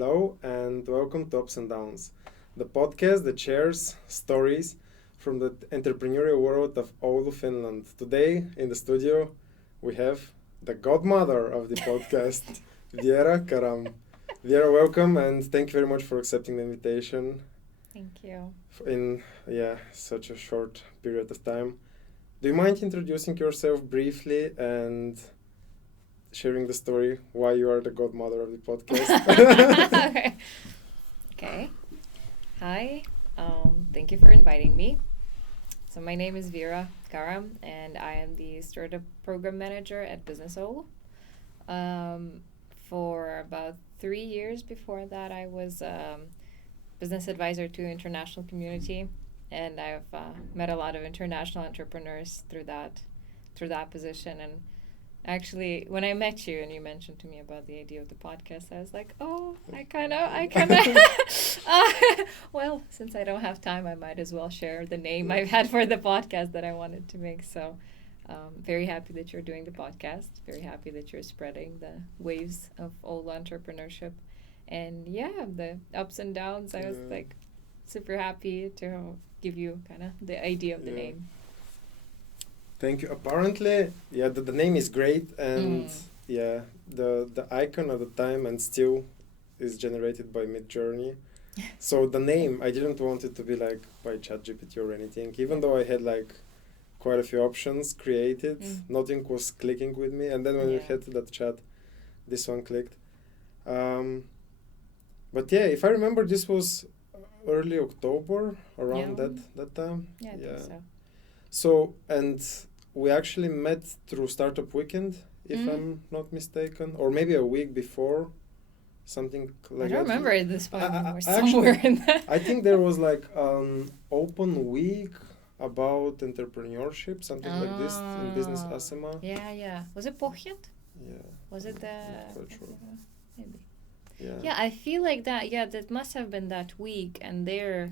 Hello and welcome to Ups and Downs, the podcast that shares stories from the entrepreneurial world of Oulu, Finland. Today in the studio we have the godmother of the podcast, Viera Karam. Viera, welcome and thank you very much for accepting the invitation Thank you. in such a short period of time. Do you mind introducing yourself briefly and sharing the story why you are the godmother of the podcast? Okay. Hi. Thank you for inviting me. So my name is Viera Karam, and I am the startup program manager at BusinessOulu. For about 3 years before that, I was business advisor to international community, and I've met a lot of international entrepreneurs through that position. And actually, when I met you and you mentioned to me about the idea of the podcast, I was like, oh, I kind of, well, since I don't have time, I might as well share the name I've had for the podcast that I wanted to make. So, very happy that you're doing the podcast. Very happy that you're spreading the waves of old entrepreneurship. And yeah, the ups and downs, I was like super happy to give you kind of the idea of the name. Thank you. Apparently, the name is great, and the icon at the time and still is generated by Midjourney. So the name, I didn't want it to be like by ChatGPT or anything, even though I had like quite a few options created. Nothing was clicking with me, and then when we had that chat, this one clicked. But yeah, if I remember, this was early October, around that time. Yeah, I think so. So, and we actually met through Startup Weekend, if I'm not mistaken, or maybe a week before, something like that. I don't remember at this point. We're somewhere somewhere in that. I think there was like an open week about entrepreneurship, something like this, in Business Asema. Yeah. Was it Pohjat? Yeah. Was it the... Not quite sure. Maybe. Yeah. Yeah, I feel like that. Yeah, that must have been that week, and there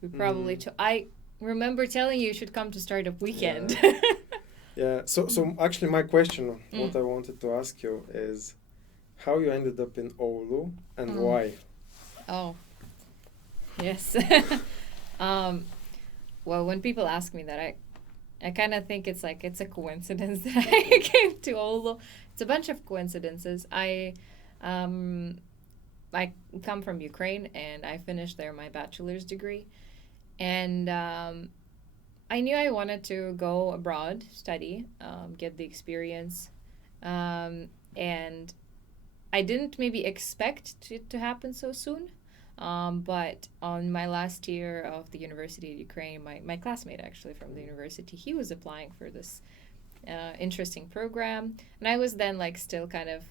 we probably... I remember telling you should come to Startup Weekend. Yeah. So actually, my question, what I wanted to ask you is, how you ended up in Oulu and why? Oh, yes. Well, when people ask me that, I kind of think it's like it's a coincidence that I came to Oulu. It's a bunch of coincidences. I come from Ukraine, and I finished there my bachelor's degree. And I knew I wanted to go abroad, study, get the experience. And I didn't maybe expect it to happen so soon. But on my last year of the University of Ukraine, my classmate actually from the university, he was applying for this interesting program. And I was then like still kind of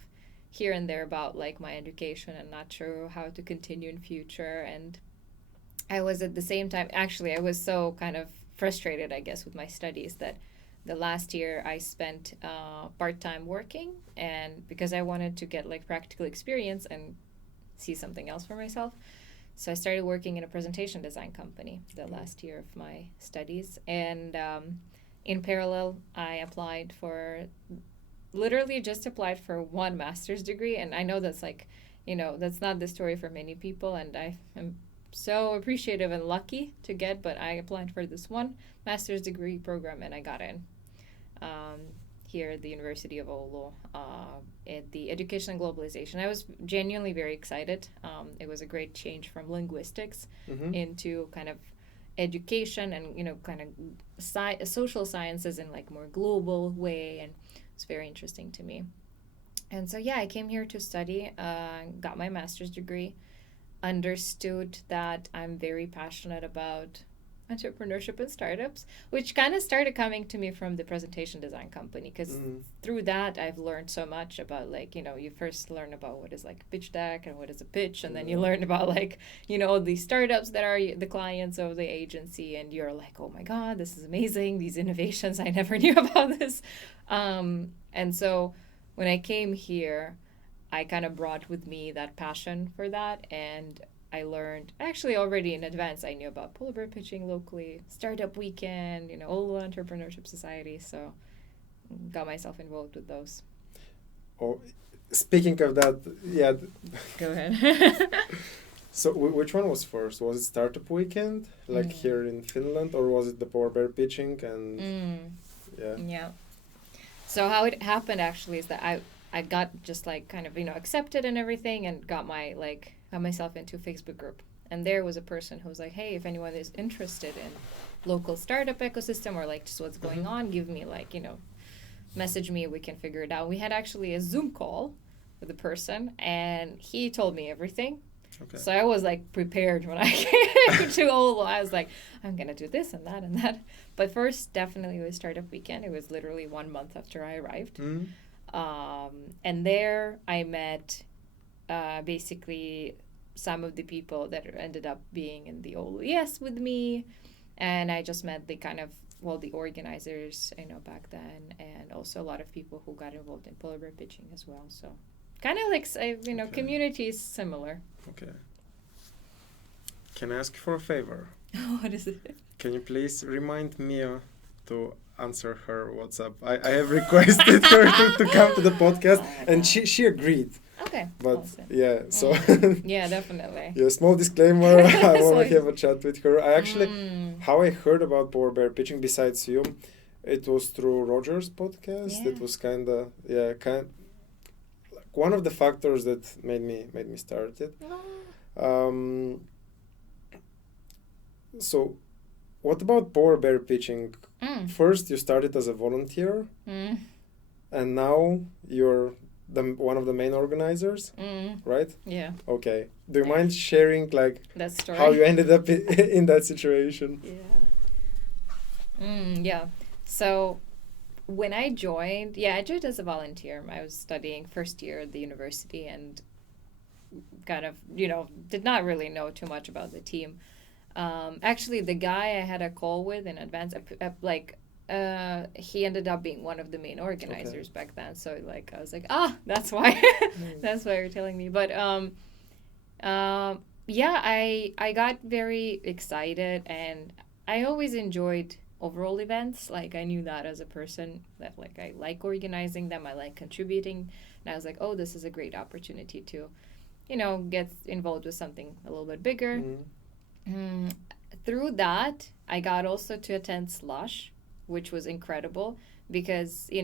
here and there about like my education and not sure how to continue in future. And I was at the same time, actually, I was so kind of frustrated, I guess, with my studies that the last year I spent part-time working, and because I wanted to get like practical experience and see something else for myself. So I started working in a presentation design company the last year of my studies. And in parallel, I applied for, literally just applied for one master's degree. And I know that's like, that's not the story for many people. And I am so appreciative and lucky to get, but I applied for this one master's degree program and I got in here at the University of Oulu at the Education and Globalization. I was genuinely very excited. It was a great change from linguistics into kind of education and kind of social sciences in like more global way, and it's very interesting to me. And so I came here to study, got my master's degree, understood that I'm very passionate about entrepreneurship and startups, which kind of started coming to me from the presentation design company, because through that I've learned so much about like, you first learn about what is like a pitch deck and what is a pitch, and then you learn about like, these startups that are the clients of the agency, and you're like, oh my God, this is amazing, these innovations, I never knew about this. And so when I came here, I kind of brought with me that passion for that, and I learned, actually already in advance, I knew about polar bear pitching locally, Startup Weekend, Oulu Entrepreneurship Society, so got myself involved with those. Oh, speaking of that, yeah. Go ahead. So which one was first? Was it Startup Weekend, like here in Finland, or was it the Polar Bear pitching? And yeah. Yeah. So how it happened actually is that I got just like kind of, accepted and everything, and got myself into a Facebook group. And there was a person who was like, hey, if anyone is interested in local startup ecosystem or like just what's going on, give me like, message me, we can figure it out. We had actually a Zoom call with a person, and he told me everything. Okay. So I was like prepared when I came to Oulu. I was like, I'm gonna do this and that and that. But first, definitely it was Startup Weekend. It was literally 1 month after I arrived. And there I met basically some of the people that ended up being in the Oulu Yes with me. And I just met the kind of, the organizers, back then, and also a lot of people who got involved in Polar Bear pitching as well. So kind of like, Okay. community is similar. Okay. Can I ask for a favor? What is it? Can you please remind Mia to answer her WhatsApp? I have requested her to come to the podcast, and she agreed. Okay. But awesome. yeah, so Yeah, definitely. yeah, small disclaimer. I want to Sorry. have a chat with her. I actually, how I heard about Polar Bear pitching besides you, it was through Roger's podcast. Yeah. It was kind of one of the factors that made me start it. So, what about Polar Bear pitching? First, you started as a volunteer, and now you're one of the main organizers, right? Yeah. Okay. Do you mind sharing like That story. how you ended up in that situation? Yeah. Yeah. So when I joined as a volunteer. I was studying first year at the university and kind of, did not really know too much about the team. Actually, the guy I had a call with in advance, he ended up being one of the main organizers back then. So like, I was like, that's why, that's why you're telling me. But I got very excited, and I always enjoyed overall events. Like I knew that as a person that like I like organizing them, I like contributing, and I was like, oh, this is a great opportunity to, get involved with something a little bit bigger. Through that, I got also to attend Slush, which was incredible because, you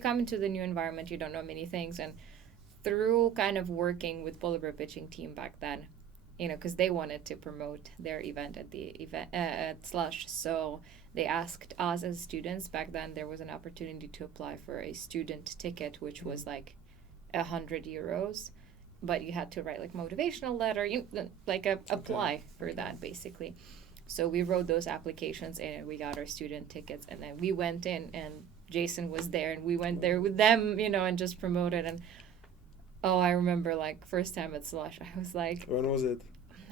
come into the new environment, you don't know many things. And through kind of working with Polar Bear pitching team back then, because they wanted to promote their event at the event at Slush. So they asked us as students back then, there was an opportunity to apply for a student ticket, which was like €100. But you had to write like motivational letter, apply for that basically. So we wrote those applications and we got our student tickets, and then we went in and Jason was there and we went there with them, and just promoted. And I remember like first time at Slush, I was like, when was it?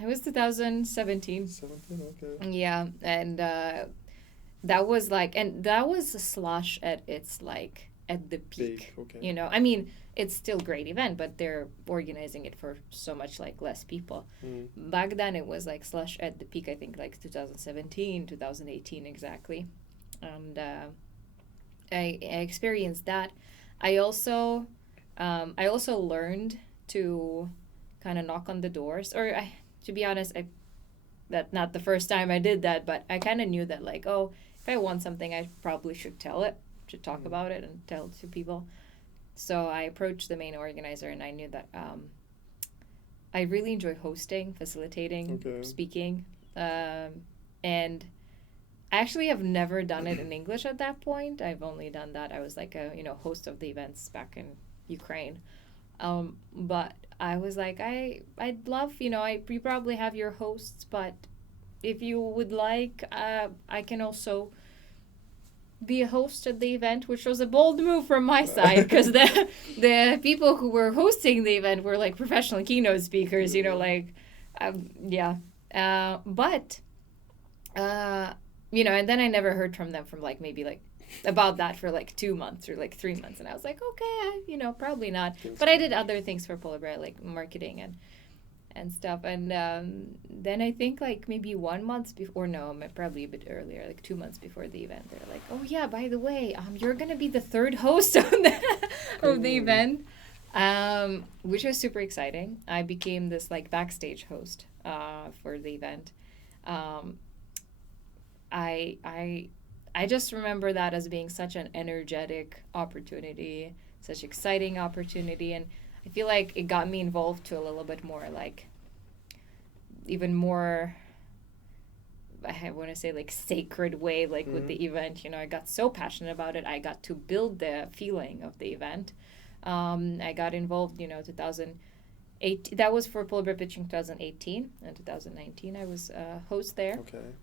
It was 2017. 17, okay. Yeah, and that was a Slush at its like at the peak. Okay. I mean, it's still a great event, but they're organizing it for so much like less people. Back then it was like Slush at the peak, I think like 2017, 2018 exactly. And I experienced that. I also learned to kind of knock on the doors, to be honest, that's not the first time I did that, but I kind of knew that like, if I want something, I probably should talk about it and tell it to people. So I approached the main organizer, and I knew that I really enjoy hosting, facilitating, speaking. And I actually have never done it in English at that point. I've only done that. I was like a host of the events back in Ukraine. But I was like, I'd love, you probably have your hosts, but if you would like, I can also be a host at the event, which was a bold move from my side because the people who were hosting the event were like professional keynote speakers, and then I never heard from them from like maybe like about that for like 2 months or like 3 months, and I was like, okay, probably not. But I did other things for Polar Bear, like marketing and stuff. And then I think like maybe 1 month before, no, probably a bit earlier, like 2 months before the event, they're like, oh yeah, by the way, you're gonna be the third host of the event, which was super exciting. I became this like backstage host for the event. I just remember that as being such an energetic opportunity, such exciting opportunity, and I feel like it got me involved to a little bit more like even more, I want to say like sacred way, like with the event. I got so passionate about it. I got to build the feeling of the event. I got involved, 2008. That was for Polar Bear Pitching 2018, and 2019 I was host there. Okay.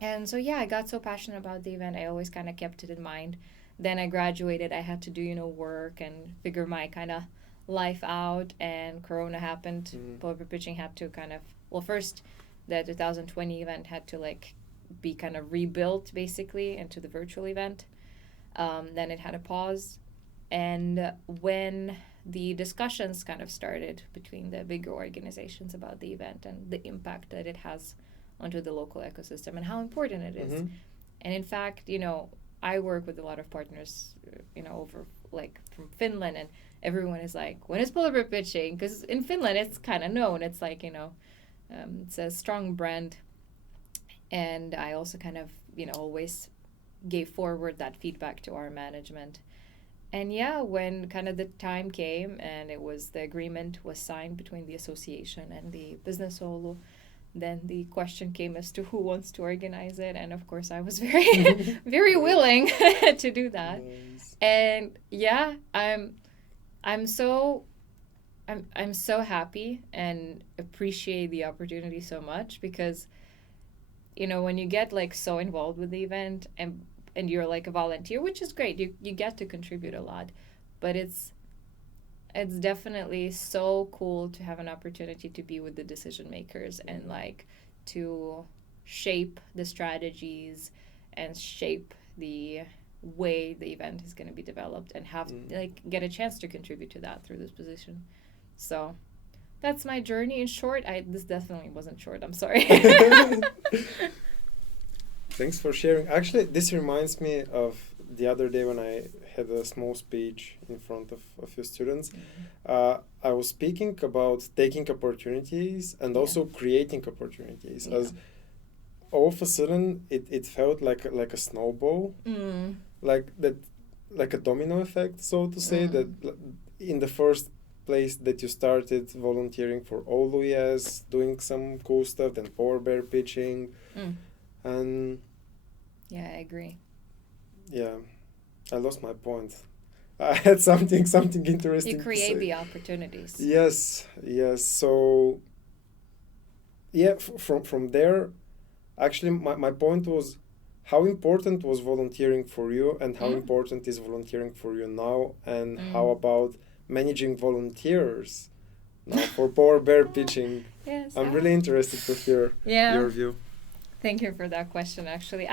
And so yeah, I got so passionate about the event. I always kind of kept it in mind. Then I graduated. I had to do work and figure my kind of life out, and Corona happened. Polar Bear Pitching had to kind of, well, first the 2020 event had to like be kind of rebuilt basically into the virtual event. Then it had a pause, and when the discussions kind of started between the bigger organizations about the event and the impact that it has onto the local ecosystem and how important it is. And in fact, I work with a lot of partners, over like from Finland, and everyone is like, when is Polar Bear Pitching? Because in Finland it's kind of known. It's like, it's a strong brand. And I also kind of, always gave forward that feedback to our management. And yeah, when kind of the time came and the agreement was signed between the association and the BusinessOulu, then the question came as to who wants to organize it, and of course I was very very willing to do that. Nice. And yeah, I'm so happy and appreciate the opportunity so much, because when you get like so involved with the event and you're like a volunteer, which is great, you get to contribute a lot, but it's definitely so cool to have an opportunity to be with the decision makers and like to shape the strategies and shape the way the event is going to be developed, and have like get a chance to contribute to that through this position. So that's my journey in short. This definitely wasn't short, I'm sorry. Thanks for sharing. Actually, this reminds me of the other day when I had a small speech in front of a few students. I was speaking about taking opportunities and also creating opportunities. As all of a sudden it felt like a snowball, like that, like a domino effect, so to say. That in the first place that you started volunteering for Oulu, yes, doing some cool stuff, then Polar Bear Pitching, and yeah, I agree. Yeah, I lost my point. I had something interesting. You create the opportunities. Yes. So, yeah, from there, actually, my point was how important was volunteering for you, and how important is volunteering for you now, and how about managing volunteers now for Polar Bear Pitching. Yes, I'm really interested to hear your view. Thank you for that question. Actually,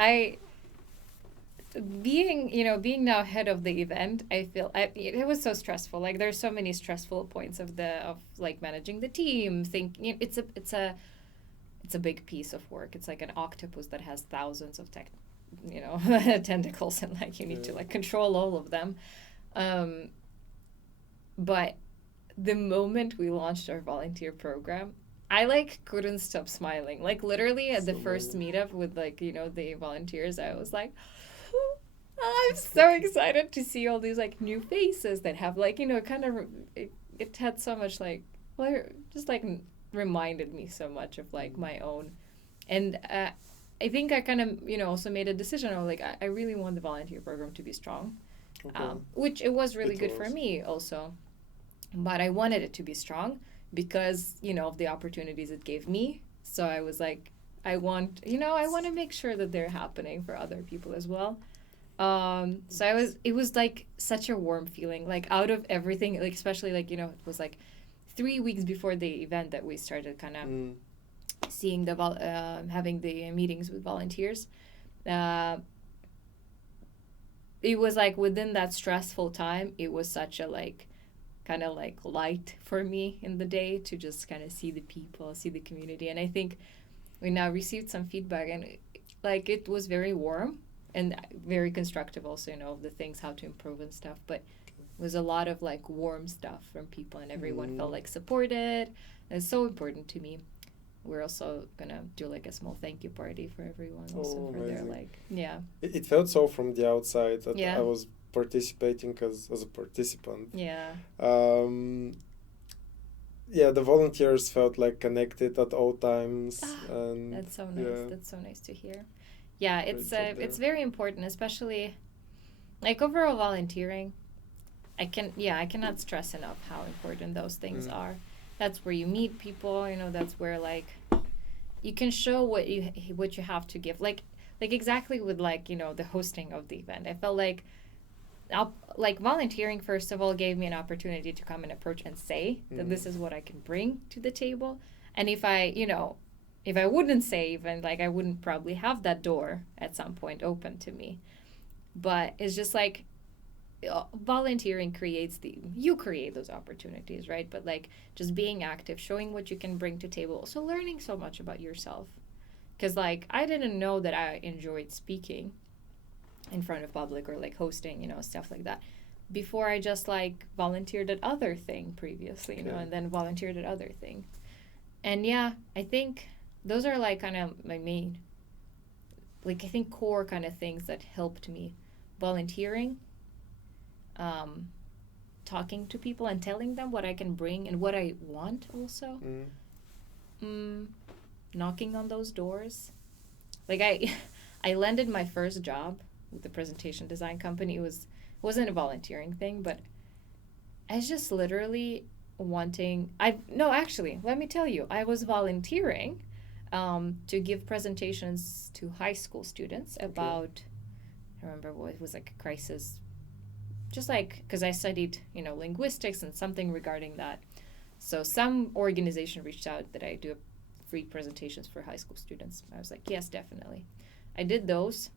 being now head of the event, I feel it was so stressful. Like there's so many stressful points of like managing the team. It's a big piece of work. It's like an octopus that has thousands of tentacles, and like you need to like control all of them. But the moment we launched our volunteer program, I like couldn't stop smiling. Like literally at the first meetup with like the volunteers, I was like, I'm so excited to see all these like new faces that have like kind of it had so much like, well, just like reminded me so much of like my own. And I think I kind of also made a decision of like I really want the volunteer program to be strong, which it was really good for me also, but I wanted it to be strong because of the opportunities it gave me. So I was like, I want to make sure that they're happening for other people as well. So it was like such a warm feeling, like out of everything, like especially like it was like 3 weeks before the event that we started kind of seeing having the meetings with volunteers. It was like within that stressful time, it was such a like kind of like light for me in the day, to just kind of see the people, see the community. And I think we now received some feedback, and like it was very warm and very constructive also, of the things, how to improve and stuff. But it was a lot of like warm stuff from people, and everyone felt like supported. And it's so important to me. We're also gonna do like a small thank you party for everyone also for their like It felt so from the outside that Yeah. I was participating as a participant. Yeah. The volunteers felt like connected at all times, and That's so nice. yeah. That's so nice to hear. Yeah, Great job there. it's very important, especially like overall volunteering. I cannot stress enough how important those things are. That's where you meet people, that's where like you can show what you have to give. Like exactly with like, the hosting of the event. I felt like volunteering, first of all, gave me an opportunity to come and approach and say that this is what I can bring to the table. And if I wouldn't say, even like I wouldn't probably have that door at some point open to me. But it's just like volunteering you create those opportunities, right? But like just being active, showing what you can bring to table, so learning so much about yourself. Because like I didn't know that I enjoyed speaking in front of public or like hosting, stuff like that, before I just like volunteered at other thing previously, and then volunteered at other thing. And yeah, I think those are like kind of my main, like I think core kind of things that helped me: volunteering, talking to people and telling them what I can bring and what I want also. Knocking on those doors. Like I landed my first job with the presentation design company. It wasn't a volunteering thing, but I was just literally actually, let me tell you, I was volunteering to give presentations to high school students about, I remember what it was, like a crisis, just like, because I studied, linguistics and something regarding that. So some organization reached out that I do free presentations for high school students. I was like, yes, definitely. I did those,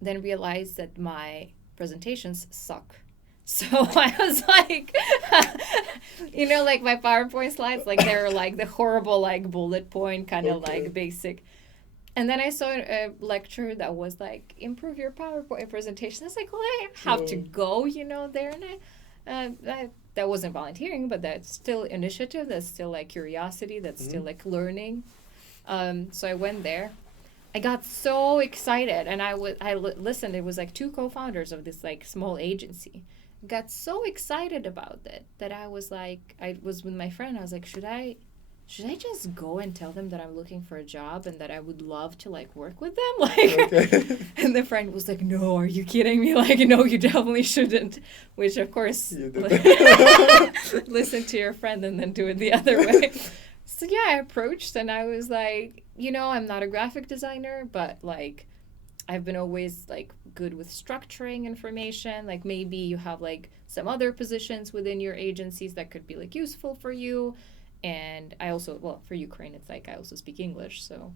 then realized that my presentations suck. So I was like, like my PowerPoint slides, like they're like the horrible, like bullet point kind of like basic. And then I saw a lecture that was like, improve your PowerPoint presentation. I was like, well, I have to go, there. And that wasn't volunteering, but that's still initiative. That's still like curiosity. That's still like learning. So I went there. I got so excited, and I listened. It was like 2 co-founders of this like small agency. Got so excited about it that I was like, I was with my friend. I was like, should I just go and tell them that I'm looking for a job and that I would love to like work with them? Like, and the friend was like, no, are you kidding me? Like, no, you definitely shouldn't. Which of course, listen to your friend and then do it the other way. So yeah, I approached and I was like, I'm not a graphic designer, but like I've been always like good with structuring information. Like maybe you have like some other positions within your agencies that could be like useful for you. And I also, for Ukraine, it's like I also speak English. So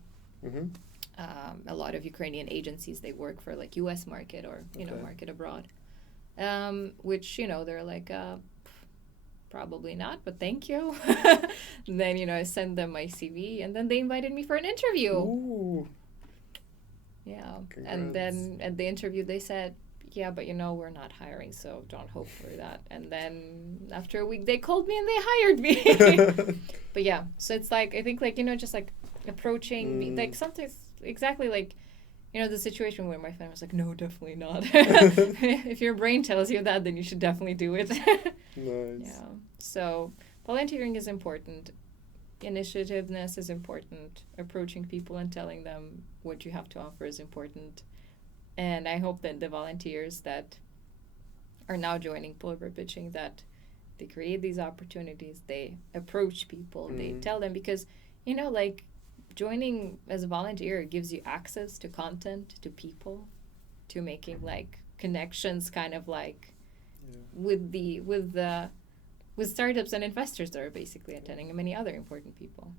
a lot of Ukrainian agencies, they work for like US market or, market abroad, which, they're like, probably not, but thank you. And then, I send them my CV, and then they invited me for an interview. Ooh. Yeah. Congrats. And then at the interview, they said, yeah, but we're not hiring, so don't hope for that. And then after a week, they called me and they hired me. But yeah, so it's like, I think like, just like approaching me, like something exactly like, the situation where my friend was like, no, definitely not. If your brain tells you that, then you should definitely do it. Nice. Yeah. So volunteering is important. Initiativeness is important. Approaching people and telling them what you have to offer is important. And I hope that the volunteers that are now joining Pulver Pitching, that they create these opportunities, they approach people, they tell them, because, like joining as a volunteer gives you access to content, to people, to making like connections kind of like with startups and investors that are basically attending, and many other important people.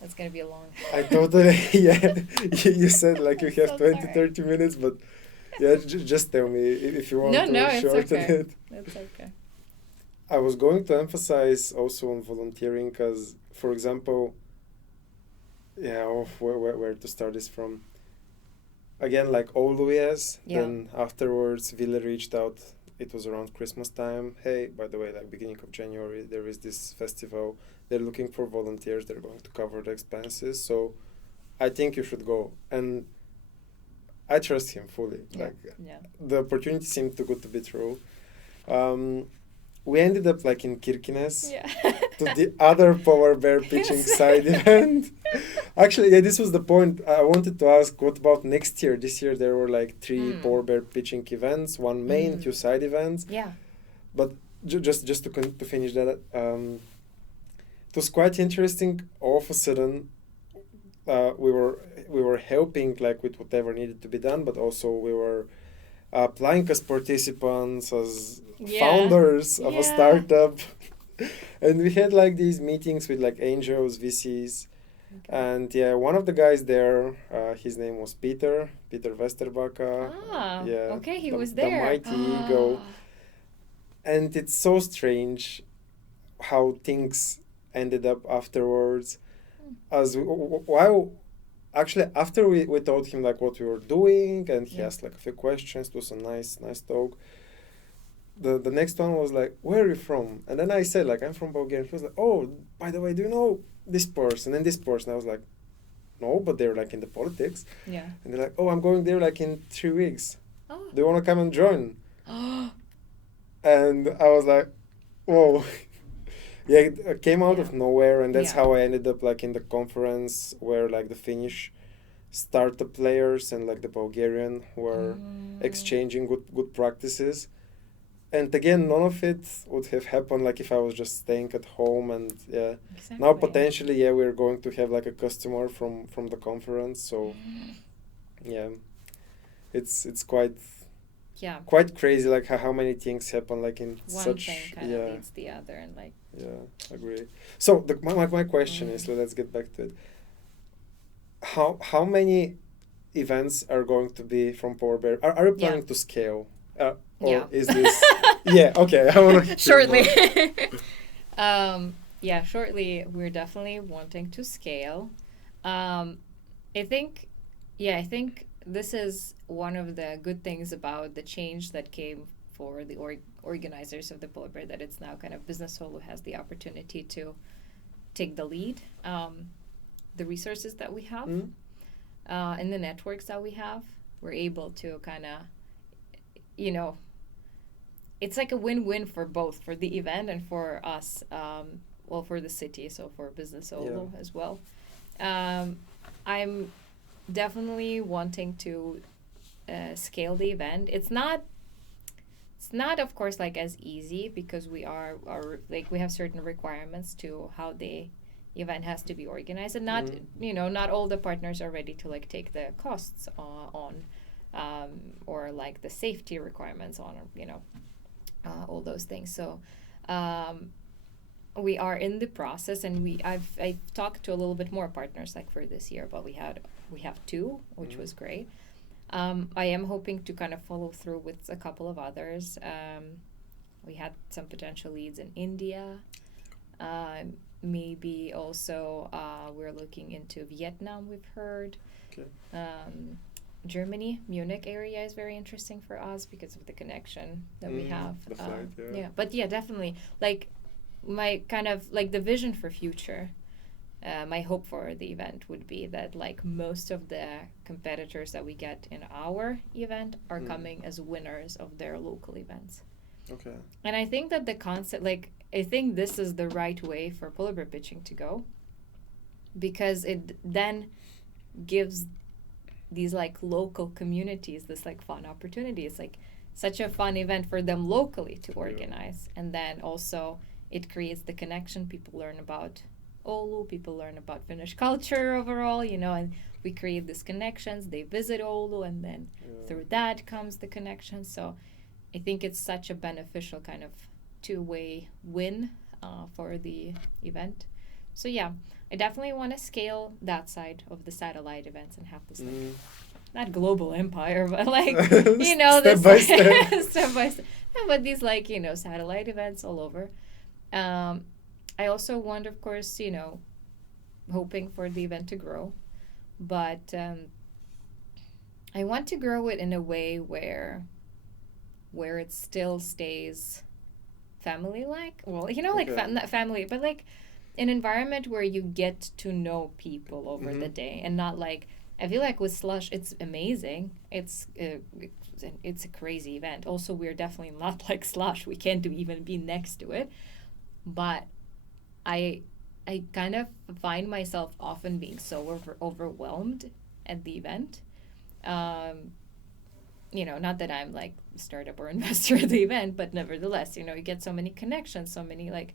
That's going to be a long... I totally, you said like you have So 20, sorry. 30 minutes, but Yeah, just tell me if you want No, no, to it's shorten okay. it. It's okay. I was going to emphasize also on volunteering because, for example, where to start this from? Again, like Oulu, yes. Yeah. Then afterwards, Ville reached out. It was around Christmas time. Hey, by the way, like beginning of January, there is this festival. They're looking for volunteers. They're going to cover the expenses. So I think you should go. And I trust him fully. Yeah. Like Yeah. the opportunity seemed too good to be true. We ended up like in Kirkenes Yeah. to the other polar bear pitching Yes. side event. Actually, yeah, this was the point. I wanted to ask, what about next year? This year there were like 3 polar bear pitching events, one main, 2 side events. Yeah. But just to finish that, it was quite interesting. All of a sudden, we were helping like with whatever needed to be done, but also we were applying as participants, as founders of a startup. And we had like these meetings with like angels, VCs. Okay. And yeah, one of the guys there, his name was Peter Westerbacka. Okay, he was there. The mighty ego. And it's so strange how things ended up afterwards. Actually, after we told him like what we were doing, and he asked like a few questions, it was a nice talk. The next one was like, where are you from? And then I said like, I'm from Bulgaria. He was like, oh, by the way, do you know this person and this person? I was like, no, but they're like in the politics. Yeah. And they're like, oh, I'm going there like in 3 weeks. Oh. Do you want to come and join? And I was like, whoa. Yeah, it came out of nowhere, and that's how I ended up like in the conference where like the Finnish startup players and like the Bulgarian were exchanging good practices. And again, none of it would have happened like if I was just staying at home. And now potentially we're going to have like a customer from the conference. So yeah, it's quite crazy like how many things happen like in one such thing kind of leads the other, and like agree. So my question is, let's get back to it. How many events are going to be from Polar Bear? Are you planning to scale? Or is this okay, I want to shortly. Shortly we're definitely wanting to scale. I think this is one of the good things about the change that came for the organizers of the Polar Bear, that it's now kind of BusinessOulu has the opportunity to take the lead. The resources that we have and the networks that we have, we're able to kind of, it's like a win-win for both, for the event and for us, for the city, so for BusinessOulu as well. I'm definitely wanting to scale the event. It's not of course like as easy, because we we have certain requirements to how the event has to be organized, and not all the partners are ready to like take the costs on or like the safety requirements on all those things. So we are in the process, and I've talked to a little bit more partners like for this year, but we have 2, which was great. I am hoping to kind of follow through with a couple of others. We had some potential leads in India. Maybe also we're looking into Vietnam, we've heard. Okay. Germany, Munich area is very interesting for us because of the connection that we have. The flight, but definitely like my kind of like the vision for future. My hope for the event would be that like most of the competitors that we get in our event are coming as winners of their local events. Okay. And I think that the concept, like, I think this is the right way for polar bear pitching to go, because it then gives these like local communities this like fun opportunity. It's like such a fun event for them locally to organize, and then also it creates the connection. People learn about Oulu, people learn about Finnish culture overall, and we create these connections. They visit Oulu, and then through that comes the connection. So I think it's such a beneficial kind of two-way win for the event. So I definitely want to scale that side of the satellite events and have this not global empire, but like, you know, Step this by step. step by step. No, but these like, you know, satellite events all over. I also want, of course, you know, hoping for the event to grow, but I want to grow it in a way where it still stays family like. Well, you know, like Okay. not family, but like an environment where you get to know people over the Mhm. day, and not like I feel like with Slush, it's amazing. It's a crazy event. Also, we're definitely not like Slush. We can't even be next to it. But I I kind of find myself often being so overwhelmed at the event. Um, you know, not that I'm like startup or investor at the event, but nevertheless, you know, you get so many connections, so many like,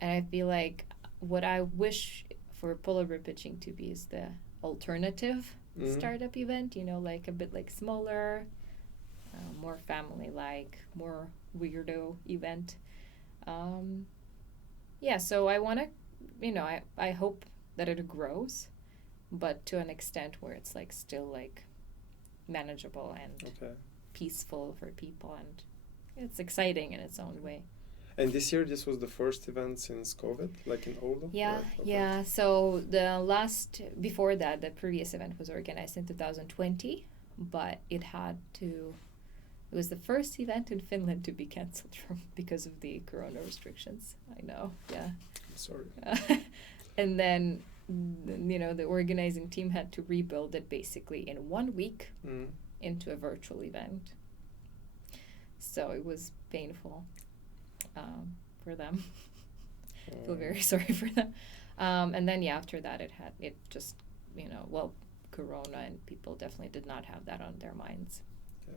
and I feel like what I wish for polar bear pitching to be is the alternative Mhm. startup event, you know, like a bit like smaller, more family like, more weirdo event. Um, yeah, so I want to, you know, I hope that it grows, but to an extent where it's like still like manageable and Okay. peaceful for people, and it's exciting in its own way. And this year, this was the first event since COVID, like in Oulu, Yeah, right? Okay. yeah. So the last before that, the previous event was organized in 2020, but it had to. It was the first event in Finland to be cancelled from because of the corona restrictions. I know, yeah. Sorry. And then, you know, the organizing team had to rebuild it basically in 1 week Mm. into a virtual event. So it was painful for them. I feel very sorry for them. And then yeah, after that, it just, you know, well, Corona, and people definitely did not have that on their minds. Yeah.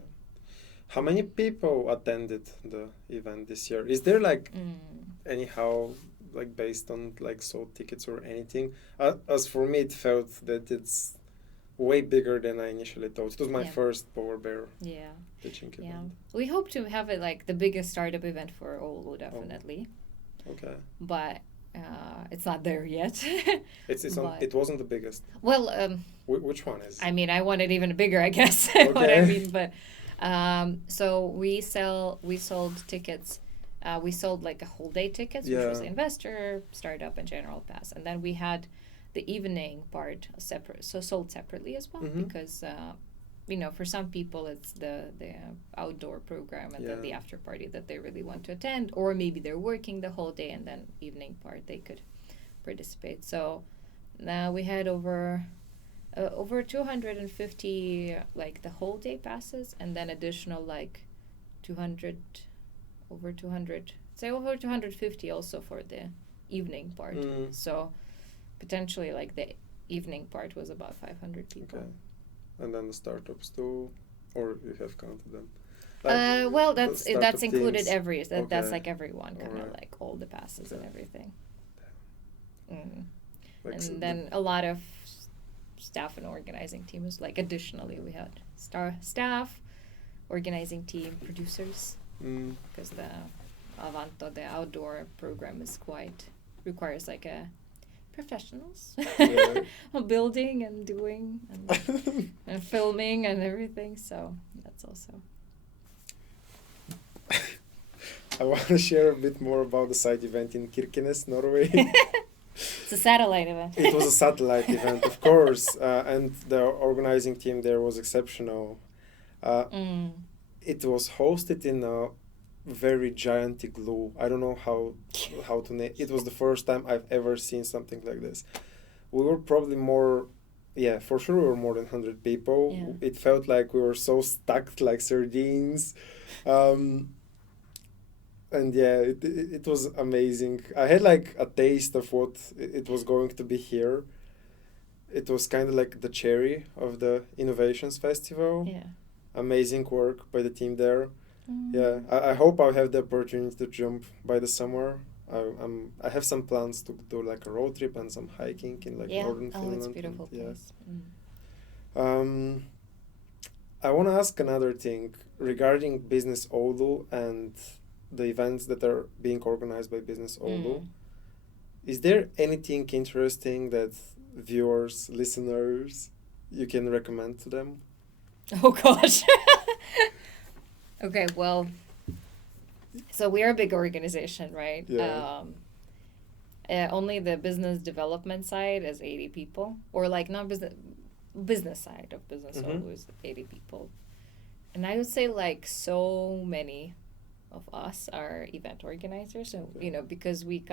How many people attended the event this year? Is there like anyhow like based on like sold tickets or anything? As for me, it felt that it's way bigger than I initially thought. It was my Yeah. first polar bear Yeah, pitching yeah. event. We hope to have it like the biggest startup event for Oulu, definitely, Okay. but it's not there yet. It's on. But- It wasn't the biggest. Well, Which one is? I mean, I want it even bigger, I guess. What I Okay. mean, but so we sold tickets. We sold like a whole day tickets, which was Yeah. investor, startup, and general pass, and then we had the evening part separate, so sold separately as well, Mhm. because you know, for some people it's the outdoor program and then the Yeah. after party that they really want to attend, or maybe they're working the whole day and then evening part they could participate. So now we had over 250 like the whole day passes, and then additional like 200 over 200 say over 250 also for the evening part. Mm. So potentially like the evening part was about 500 people. Okay. And then the startups too, or you have counted them? Well, the that's startup included teams. that's Okay. like everyone, kind of Alright. like all the passes and Okay. everything. Like And then a lot of staff and organizing teams. Like additionally, we had staff, organizing team, producers, because the Avanto, the outdoor program, is quite requires like a professionals Yeah. building and doing and filming and everything. So that's also. I want to share a bit more about the side event in Kirkenes, Norway. It's a satellite event. It was a satellite event, of course, and the organizing team there was exceptional. It was hosted in a very giant igloo. I don't know how to name. It was the first time I've ever seen something like this. We were probably more, yeah, for sure we were more than 100 people. Yeah. It felt like we were so stacked like sardines. And yeah, it was amazing. I had like a taste of what it was going to be here. It was kind of like the cherry of the Innovations Festival. Yeah. Amazing work by the team there. Yeah, I hope I'll have the opportunity to jump by the summer. I have some plans to do like a road trip and some hiking in like northern Finland. It's a beautiful and, yeah. place. I want to ask another thing regarding BusinessOulu and the events that are being organized by BusinessOulu. Is there anything interesting that viewers, listeners, you can recommend to them? Oh gosh. Okay, well, so we are a big organization, right? Yeah. Only the business development side is 80 people, or like not business side of BusinessOulu is 80 people. And I would say like so many of us are event organizers. So, Okay. because we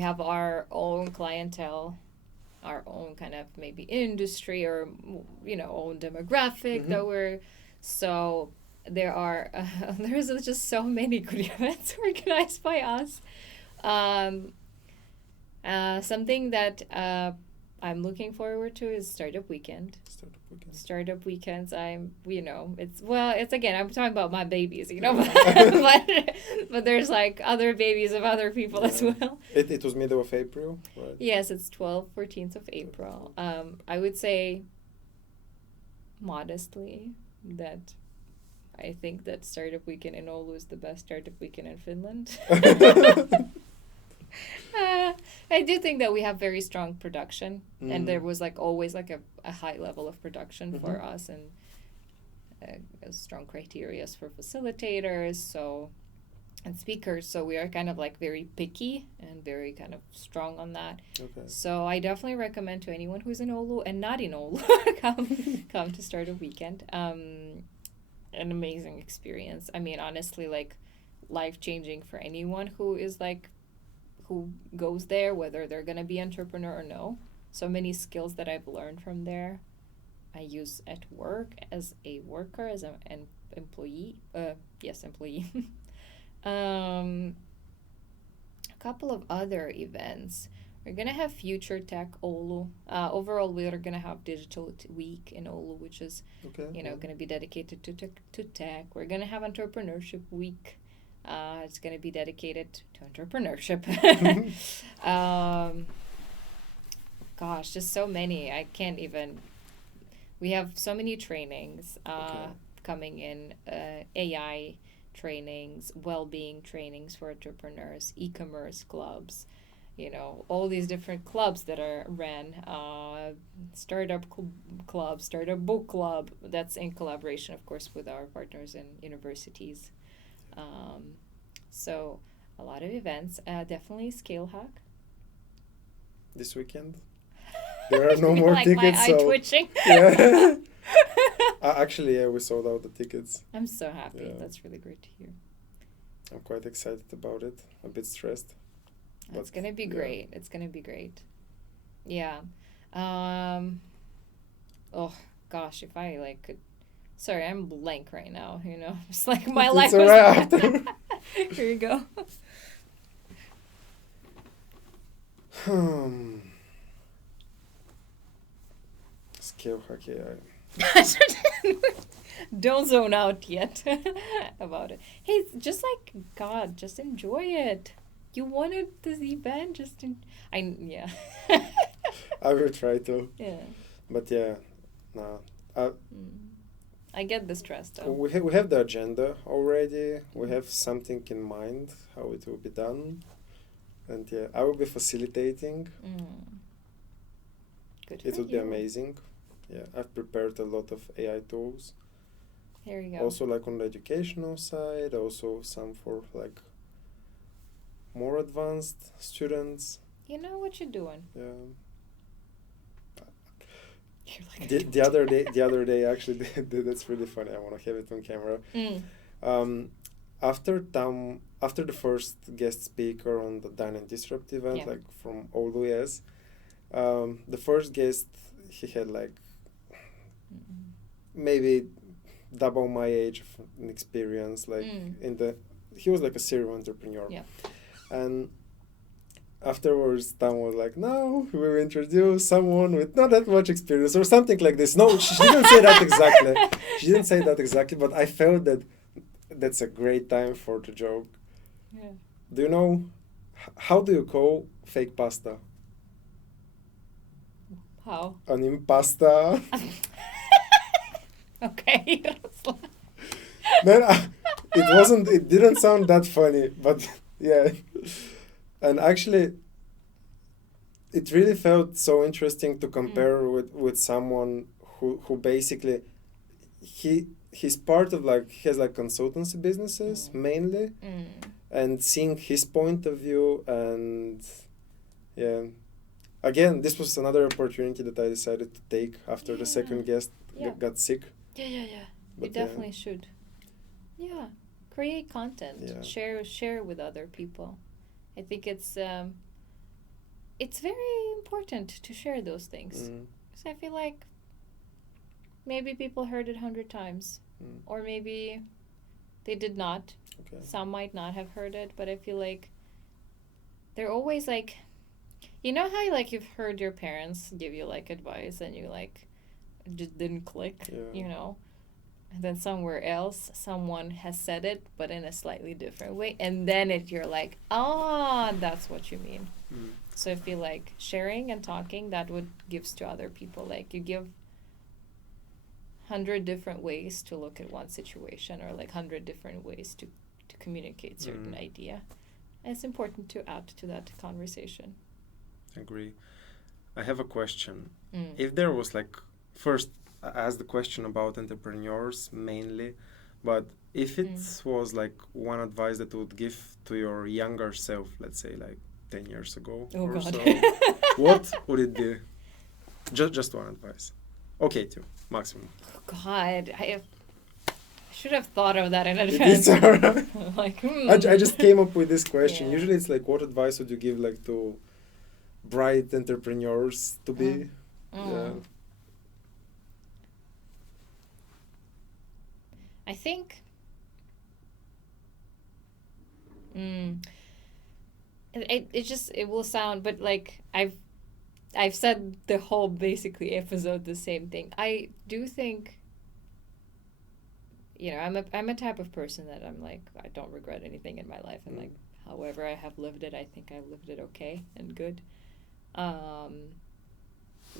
have our own clientele, our own kind of maybe industry or, own demographic that we're, so there are, there's just so many good events organized by us. Um, Something that I'm looking forward to is Startup Weekend. Startup weekend. Startup weekends, it's again, I'm talking about my babies, but there's like other babies of other people as Yeah. well. It was middle of April, right? Yes, it's 14th of April. I would say modestly that I think that Startup Weekend in Oulu is the best Startup Weekend in Finland. I do think that we have very strong production, and there was like always like a high level of production for us, and strong criteria for facilitators, and speakers. So we are kind of like very picky and very kind of strong on that. Okay. So I definitely recommend to anyone who's in Oulu and not in Oulu, come to Startup Weekend. An amazing experience. I mean, honestly, like life-changing for anyone who goes there, whether they're going to be entrepreneur or no. So many skills that I've learned from there, I use at work as a worker, as an employee. Yes, employee. A couple of other events. We're going to have Future Tech Oulu. Overall, we are going to have Digital Week in Oulu, which is, going to be dedicated to tech. We're going to have Entrepreneurship Week. It's going to be dedicated to entrepreneurship. Gosh, just so many. I can't even. We have so many trainings coming in, AI trainings, well-being trainings for entrepreneurs, e-commerce clubs, all these different clubs that are ran, startup club, startup book club. That's in collaboration, of course, with our partners in universities. So a lot of events. Definitely Scale Hack. This weekend. There are no more like tickets. My eye so twitching. Yeah. Actually, yeah, we sold out the tickets. I'm so happy. Yeah. That's really great to hear. I'm quite excited about it. A bit stressed. It's gonna be great. It's gonna be great. Yeah. Oh gosh, if I like could. Sorry, I'm blank right now. It's like my life was. Right after. Here you go. Scale Hack AI. Don't zone out yet about it. Hey, just like God, just enjoy it. You wanted this event, yeah. I will try to. Yeah. But yeah, no. I get the stress though. We have the agenda already. We have something in mind how it will be done, and yeah, I will be facilitating. Good. It would be amazing. Yeah, I've prepared a lot of AI tools. Here you go. Also, like on the educational side, also some for like more advanced students. You know what you're doing. Yeah. You're like The other day actually, that's really funny. I want to have it on camera. After the first guest speaker on the Dine and Disrupt event, like from Oulu, yes, the first guest, he had like maybe double my age of experience, like he was like a serial entrepreneur. Yeah. And afterwards, Tam was like, no, we will introduce someone with not that much experience or something like this. No, she didn't say that exactly. She didn't say that exactly, but I felt that that's a great time for the joke. Yeah. Do you know, how do you call fake pasta? How? An impasta. Okay. Man, it didn't sound that funny, but yeah. And actually, it really felt so interesting to compare with someone who basically he's part of like he has like consultancy businesses mainly, and seeing his point of view, and yeah, again, this was another opportunity that I decided to take after the second guest got sick. Yeah. But You definitely should. Yeah, create content. Yeah. Share with other people. I think it's very important to share those things. Because I feel like maybe people heard it 100 times, or maybe they did not. Okay. Some might not have heard it, but I feel like they're always like, you know how like you've heard your parents give you like advice and you like just didn't click, you know, and then somewhere else someone has said it but in a slightly different way, and then you're like, that's what you mean. So I feel like sharing and talking, that would gives to other people, like you give 100 different ways to look at one situation, or like 100 different ways to communicate certain idea. And it's important to add to that conversation. Agree. I have a question. If there was like, first I asked the question about entrepreneurs mainly, but if it was like one advice that you would give to your younger self, let's say like 10 years ago or so, what would it be? Just one advice. Okay, two, maximum. Oh God, I should have thought of that in advance. It's alright. Like, I just came up with this question. Yeah. Usually it's like, what advice would you give like to bright entrepreneurs to be? Yeah. I think it will sound, but like I've said the whole basically episode the same thing. I do think, you know, I'm a type of person that I'm like, I don't regret anything in my life, and like however I have lived it, I think I lived it okay and good.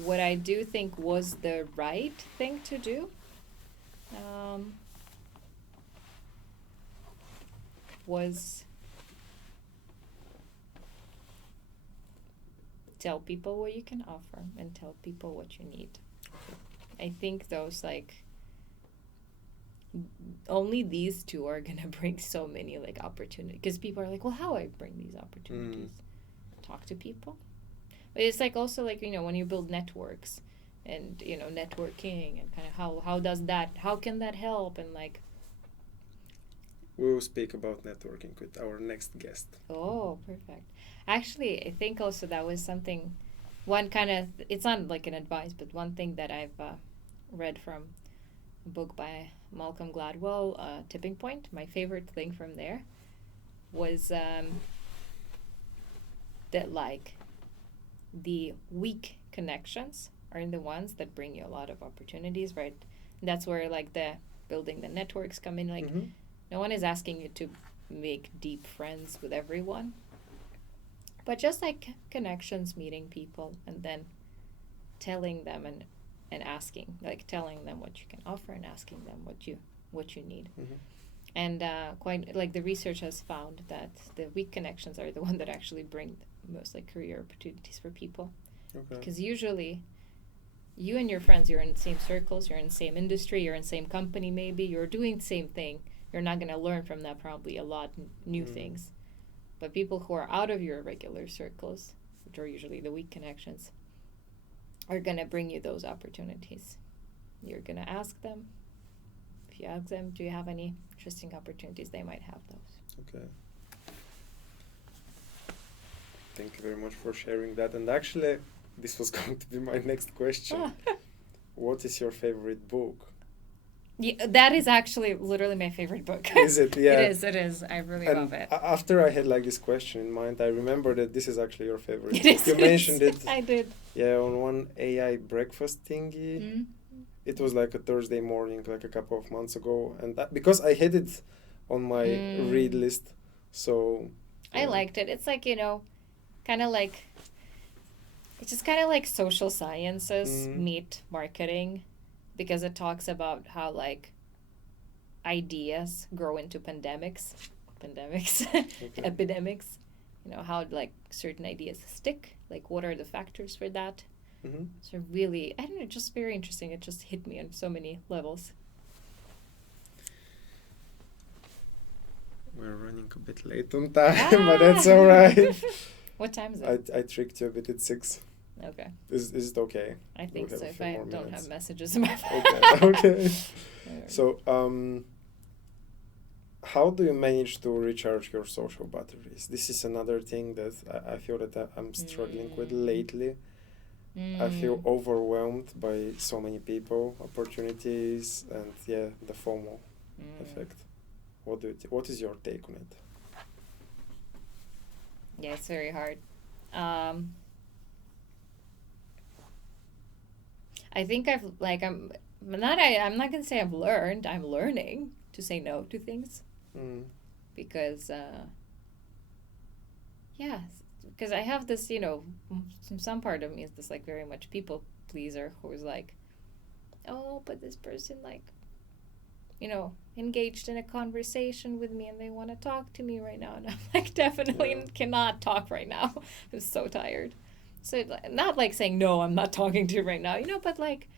What I do think was the right thing to do was tell people what you can offer and tell people what you need. I think those, like, only these two are gonna bring so many like opportunities, because people are like, well, how I bring these opportunities? Talk to people. But it's like also like, you know, when you build networks and, you know, networking and kind of how can that help, and like we will speak about networking with our next guest. Oh, perfect. Actually, I think also that was something, one kind of, it's not like an advice, but one thing that I've read from a book by Malcolm Gladwell, Tipping Point. My favorite thing from there was that like the weak connections are the ones that bring you a lot of opportunities, right? And that's where like the building the networks come in. Like no one is asking you to make deep friends with everyone, but just like connections, meeting people, and then telling them and asking, like telling them what you can offer and asking them what you need. And quite like the research has found that the weak connections are the one that actually bring the most like career opportunities for people. Because usually you and your friends, you're in the same circles, you're in the same industry, you're in the same company, maybe you're doing the same thing. You're not going to learn from that probably a lot new things. But people who are out of your regular circles, which are usually the weak connections, are going to bring you those opportunities. You're going to ask them. If you ask them, do you have any interesting opportunities, they might have those. Okay. Thank you very much for sharing that. And actually, this was going to be my next question. What is your favorite book? Yeah, that is actually literally my favorite book. Is it? Yeah. It is. I really love it. After I had like this question in mind, I remember that this is actually your favorite book. It is. You mentioned it. I did. Yeah, on one AI breakfast thingy. It was like a Thursday morning, like a couple of months ago. And because I had it on my read list, so... I liked it. It's like, you know, kind of like... It's just kind of like social sciences meet marketing, because it talks about how like ideas grow into epidemics, you know, how like certain ideas stick, like what are the factors for that. So really, I don't know, just very interesting. It just hit me on so many levels. We're running a bit late on time, but that's all right. What time is it? I tricked you a bit. It's 6. Okay. Is it okay? I think We have so. a If few I more don't minutes. have messages in my phone. Okay. So, how do you manage to recharge your social batteries? This is another thing that I feel that I'm struggling with lately. I feel overwhelmed by so many people, opportunities, and the FOMO effect. What is your take on it? Yeah, it's very hard. I think I'm not gonna say I've learned. I'm learning to say no to things because because I have this, some part of me is this like very much people pleaser who's like, oh, but this person like, engaged in a conversation with me and they want to talk to me right now, and I'm like, definitely cannot talk right now. I'm so tired. So not like saying no, I'm not talking to you right now, but like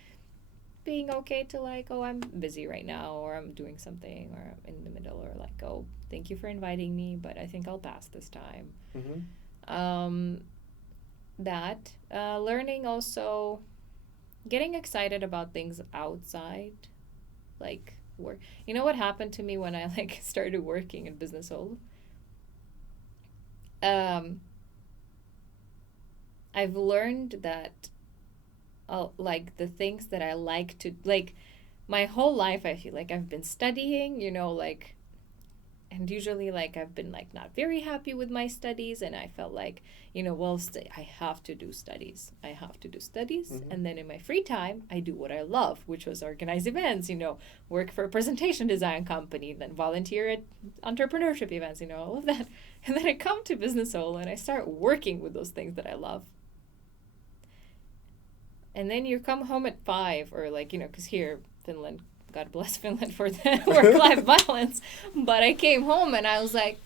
being okay to like, oh, I'm busy right now, or I'm doing something, or I'm in the middle, or like, oh, thank you for inviting me, but I think I'll pass this time. Learning also, getting excited about things outside, like work. You know what happened to me when I like started working in BusinessOulu? I've learned that like the things that I like to like my whole life I feel like I've been studying, like, and usually like I've been like not very happy with my studies, and I felt like, I have to do studies. And then in my free time I do what I love, which was organize events, work for a presentation design company, then volunteer at entrepreneurship events, all of that. And then I come to BusinessOulu and I start working with those things that I love. And then you come home at 5, or like, because here, Finland, God bless Finland for the work-life balance. But I came home and I was like,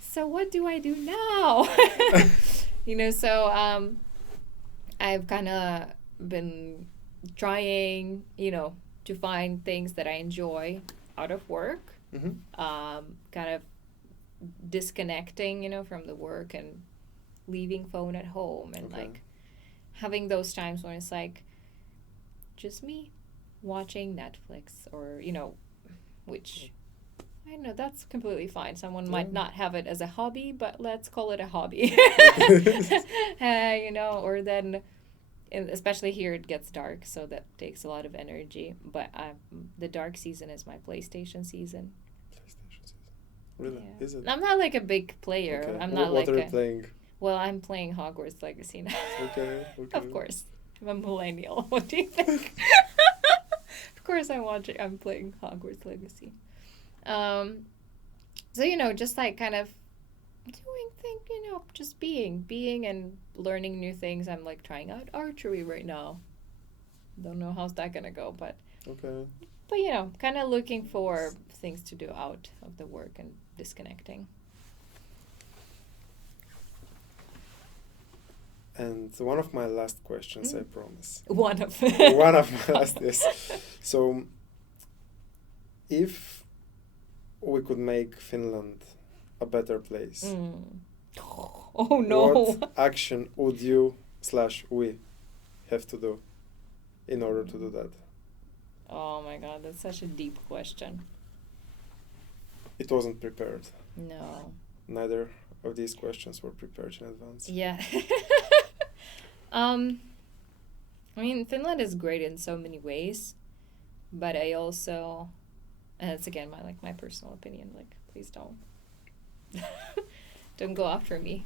so what do I do now? So I've kind of been trying, to find things that I enjoy out of work. Kind of disconnecting, from the work and leaving phone at home and like having those times when it's like just me watching Netflix, or which I know that's completely fine. Someone might not have it as a hobby, but let's call it a hobby. Or then, especially here it gets dark, so that takes a lot of energy. But the dark season is my PlayStation season. Really? Yeah. Is it? I'm not like a big player. Okay. I'm not what like are you playing? Well, I'm playing Hogwarts Legacy now. Okay. Of course. I'm a millennial. What do you think? Of course I'm playing Hogwarts Legacy. So, just like kind of doing things, just being and learning new things. I'm like trying out archery right now. Don't know how's that gonna go, but okay. But kind of looking for things to do out of the work and disconnecting. And one of my last questions, I promise. One of my last, yes. So, if we could make Finland a better place, oh no! what action would you/we have to do in order to do that? Oh my God, that's such a deep question. It wasn't prepared. No. Neither of these questions were prepared in advance. Yeah. Finland is great in so many ways, but I also, and it's again my personal opinion. Like, please don't go after me.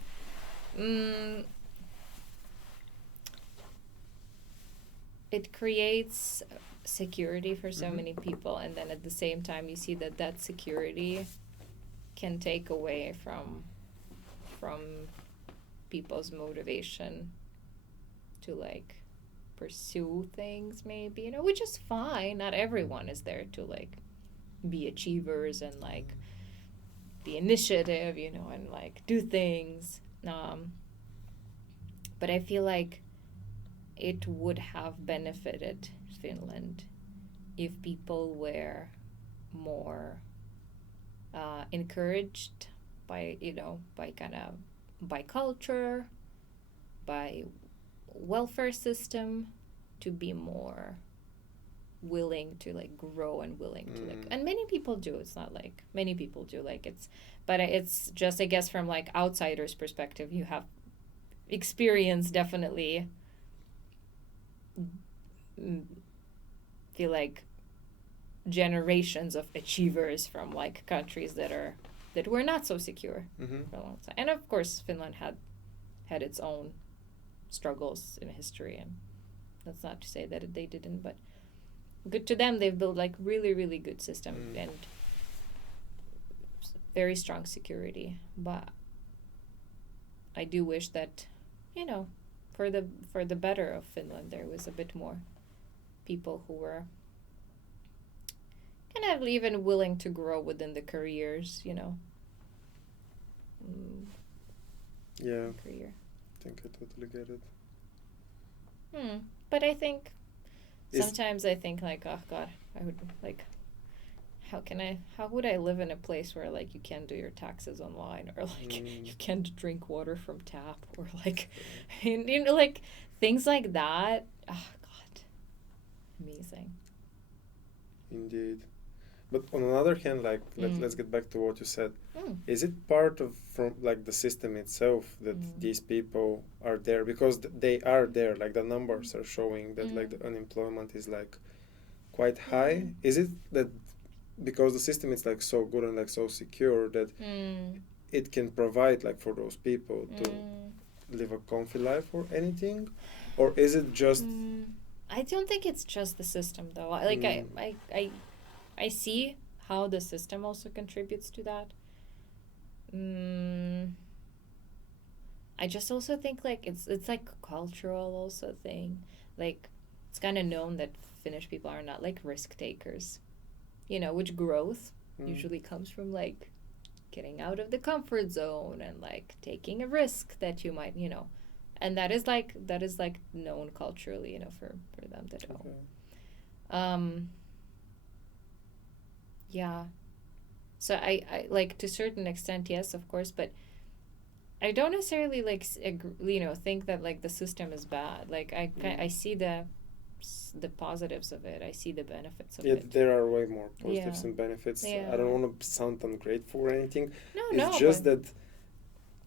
It creates security for so many people, and then at the same time you see that security can take away from people's motivation to like pursue things, maybe, which is fine. Not everyone is there to like be achievers and like be initiative, and like do things. But I feel like it would have benefited Finland if people were more encouraged by, by culture, by welfare system, to be more willing to like grow and willing to like, and many people do. It's not like many people do like but it's just, I guess, from like outsiders' perspective, you have experience definitely feel like generations of achievers from like countries that were not so secure for a long time. And of course Finland had its own struggles in history, and that's not to say that they didn't, but good to them. They've built like really, really good system and very strong security. But I do wish that, for the better of Finland, there was a bit more people who were kind of even willing to grow within the careers, Yeah. Career. I think I totally get it. But I think sometimes I think like, oh God, I would like, how would I live in a place where like you can't do your taxes online, or like you can't drink water from tap, or like, like things like that. Oh God, amazing. Indeed. But on the other hand, like let's get back to what you said. Is it part of from like the system itself that these people are there because they are there? Like the numbers are showing that like the unemployment is like quite high. Is it that because the system is like so good and like so secure that it can provide like for those people to live a comfy life or anything, or is it just? I don't think it's just the system though. Like I see how the system also contributes to that. I just also think like it's like a cultural also thing. Like it's kind of known that Finnish people are not like risk takers. Which growth usually comes from like getting out of the comfort zone and like taking a risk that you might, and that is like known culturally, for them to know. Yeah. So I like to a certain extent, yes, of course, but I don't necessarily like think that like the system is bad. Like I see the positives of it. I see the benefits of it. Yeah, there are way more positives and benefits. Yeah. I don't want to sound ungrateful or anything. No, it's just that,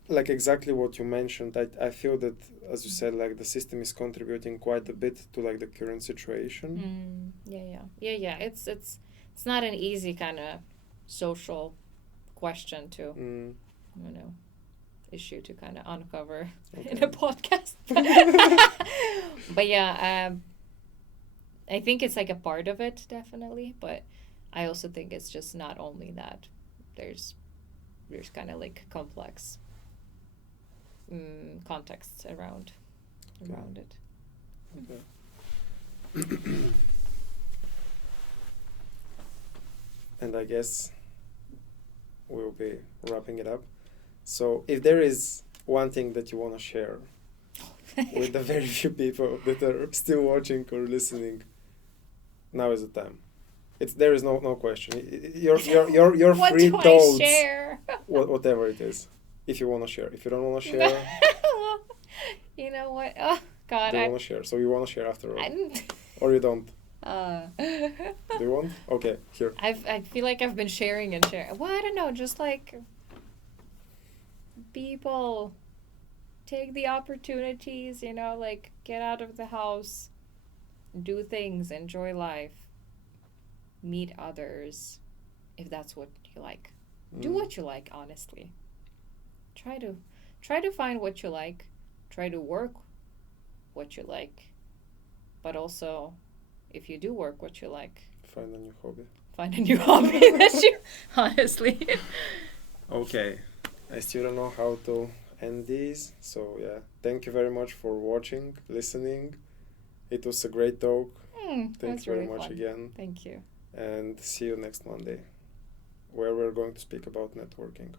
like exactly what you mentioned, I feel that, as you said, like the system is contributing quite a bit to like the current situation. Yeah. It's not an easy kind of social question to, issue to kind of uncover in a podcast. But yeah, I think it's like a part of it, definitely. But I also think it's just not only that. There's kind of like complex contexts around it. Okay. And I guess we'll be wrapping it up. So if there is one thing that you want to share with the very few people that are still watching or listening, now is the time. There is no question. You're free What do thoughts. I share? Whatever it is. If you want to share. If you don't want to share. You know what? Oh God. You want to share. So you want to share after all. Or you don't. Do you want? Okay, here. I feel like I've been sharing and sharing. Well, I don't know. Just like people take the opportunities, like get out of the house, do things, enjoy life, meet others, if that's what you like. Do what you like, honestly. Try to find what you like. Try to work what you like. But also, if you do work what you like, find a new hobby. Find a new hobby that you honestly. Okay. I still don't know how to end these. So yeah, thank you very much for watching, listening. It was a great talk. Thanks very really much fun. again. Thank you. And see you next Monday, where we're going to speak about networking.